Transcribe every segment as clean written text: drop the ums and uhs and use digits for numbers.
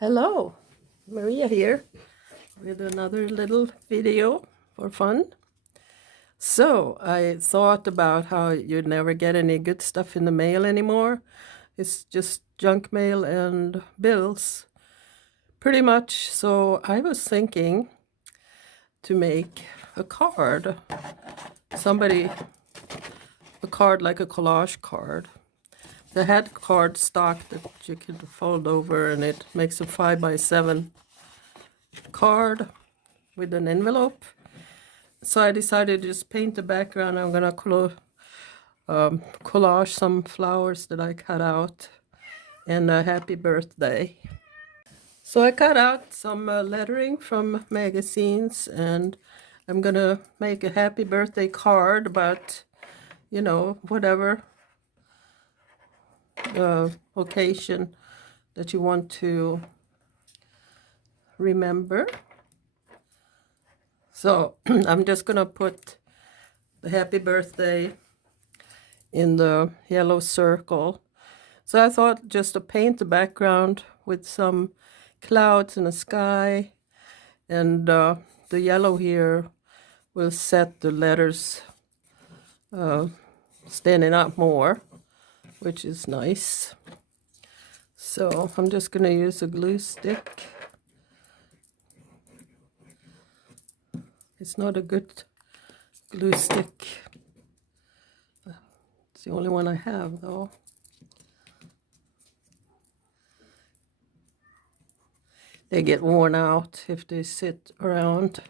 Hello, Maria here with another little video for fun. So I thought about how you never get any good stuff in the mail anymore. It's just junk mail and bills, pretty much. So I was thinking to make a card. A card like a collage card. They had card stock that you could fold over and it makes a 5x7 card with an envelope. So I decided to just paint the background. I'm gonna collage some flowers that I cut out and a happy birthday. So I cut out some lettering from magazines and I'm gonna make a happy birthday card, but whatever occasion that you want to remember. So I'm just gonna put the happy birthday in the yellow circle. So I thought just to paint the background with some clouds and a sky, and the yellow here will set the letters standing up more, which is nice. So I'm just going to use a glue stick. It's not a good glue stick. It's the only one I have, though. They get worn out if they sit around.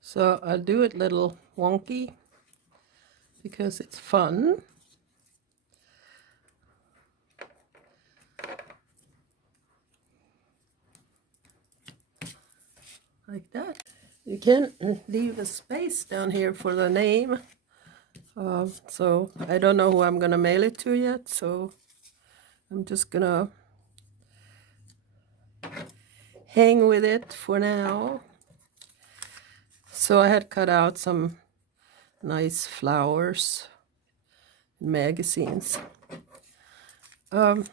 So I'll do it a little wonky because it's fun. Like that. You can leave a space down here for the name. So I don't know who I'm gonna mail it to yet, so I'm just gonna hang with it for now. So I had cut out some nice flowers in magazines, and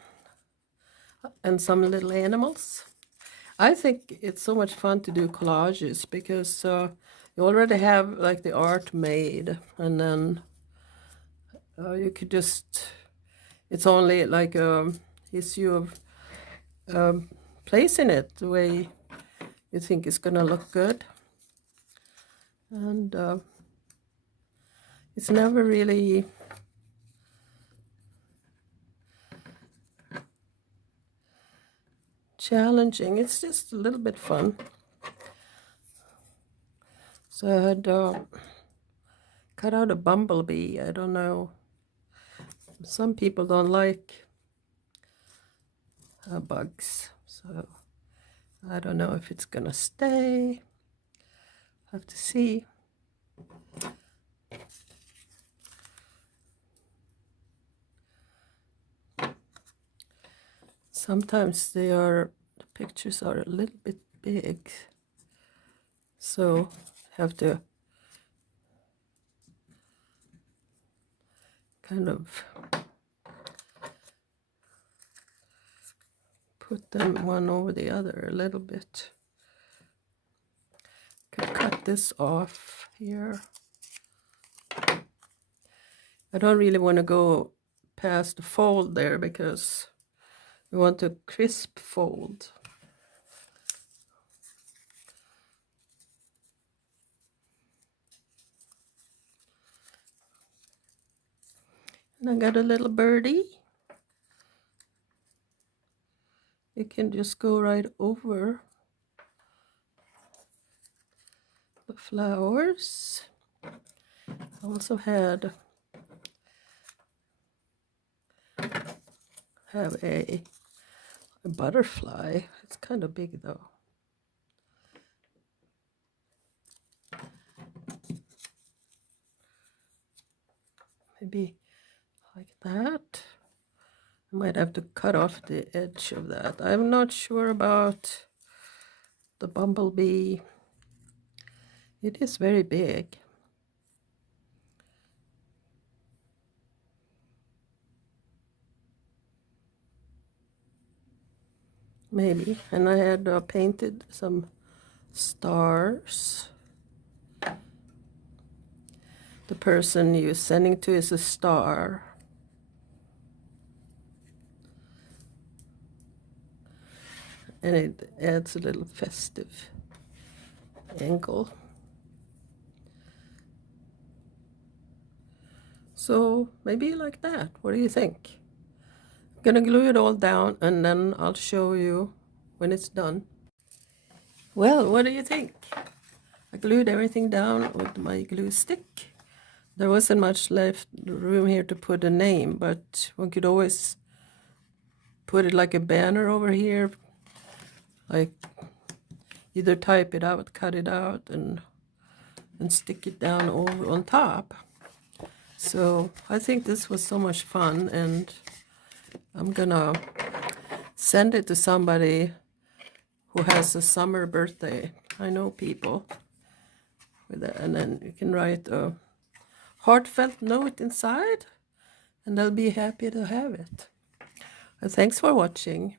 some little animals. I think it's so much fun to do collages because you already have like the art made, and then you could just, it's only like a issue of placing it the way you think it's gonna look good. And it's never really challenging, it's just a little bit fun. So I had cut out a bumblebee. I don't know, some people don't like bugs, so I don't know if it's gonna stay. Have to see. Sometimes the pictures are a little bit big, so have to kind of put them one over the other a little bit. Could cut this off here. I don't really want to go past the fold there because we want a crisp fold. And I got a little birdie. You can just go right over the flowers. I also have a butterfly. It's kind of big though. Maybe like that. I might have to cut off the edge of that. I'm not sure about the bumblebee. It is very big. maybe. And I had painted some stars. The person you're sending to is a star. And it adds a little festive angle. So maybe like that. What do you think? I'm gonna glue it all down and then I'll show you when it's done. Well, what do you think? I glued everything down with my glue stick. There wasn't much left room here to put a name, but one could always put it like a banner over here, like either type it out, cut it out, and stick it down over on top. So I think this was so much fun, and I'm gonna send it to somebody who has a summer birthday. I know people with that, and then you can write a heartfelt note inside, and they'll be happy to have it. Thanks for watching.